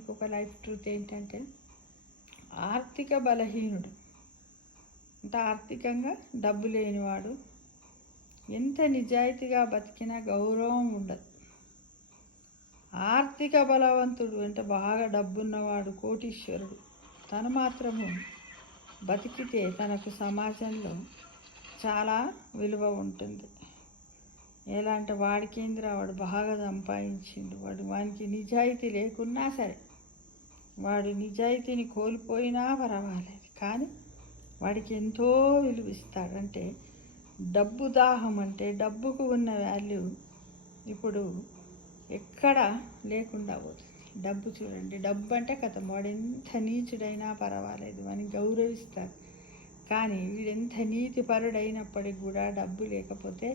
ఇంకొక life truth ఏంటంటే, ఆర్థిక బలహీనుడు అంటే ఆర్థికంగా డబ్బు లేనివాడు ఎంత నిజాయితీగా బతికినా గౌరవం ఉండదు. ఆర్థిక బలవంతుడు అంటే బాగా డబ్బున్నవాడు, కోటీశ్వరుడు, తను మాత్రము బతికితే తనకు సమాజంలో చాలా విలువ ఉంటుంది. ఎలా అంటే వాడికేంద్రా, వాడు బాగా సంపాదించిండు, వానికి నిజాయితీ లేకున్నా సరే, వాడి నిజాయితీని కోల్పోయినా పర్వాలేదు, కానీ వాడికి ఎంతో విలువిస్తాడు. అంటే డబ్బు దాహం, అంటే డబ్బుకు ఉన్న వాల్యూ ఇప్పుడు ఎక్కడ లేకుండా పోతుంది. డబ్బు చూడండి, డబ్బు అంటే కథ, వాడు ఎంత నీచుడైనా పర్వాలేదు అని గౌరవిస్తారు. కానీ వీడెంత నీతిపరుడైనప్పటికి కూడా డబ్బు లేకపోతే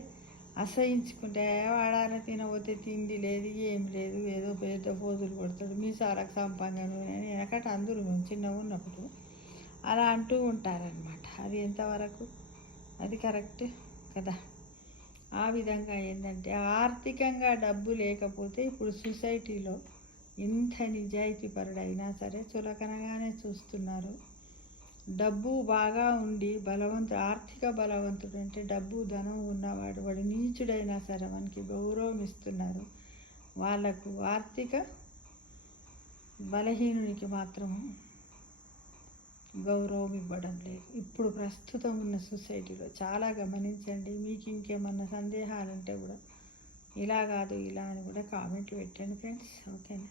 అసహించుకుంటే, వాడాల తినబోతే తిండి లేదు, ఏం లేదు, ఏదో పెద్ద పోజులు కొడతాడు, మీసాలకు సంపాదన వెనకట అందరూ చిన్నగా ఉన్నప్పుడు అలా అంటూ ఉంటారనమాట. అది ఎంతవరకు అది కరెక్ట్ కదా. ఆ విధంగా ఏంటంటే ఆర్థికంగా డబ్బు లేకపోతే ఇప్పుడు సొసైటీలో ఎంత నిజాయితీపరుడైనా సరే చులకనగానే చూస్తున్నారు. డబ్బు బాగా ఉండి ఆర్థిక బలవంతుడు అంటే డబ్బు ధనం ఉన్నవాడు, వాడు నీచుడైనా సరే మనకి గౌరవం ఇస్తున్నారు. వాళ్ళకు ఆర్థిక బలహీనునికి మాత్రము గౌరవం ఇవ్వడం లేదు. ఇప్పుడు ప్రస్తుతం ఉన్న సొసైటీలో చాలా గమనించండి. మీకు ఇంకేమన్నా సందేహాలు ఉంటే కూడా ఇలా కాదు ఇలా అని కూడా కామెంట్లు పెట్టండి ఫ్రెండ్స్. ఓకేనా.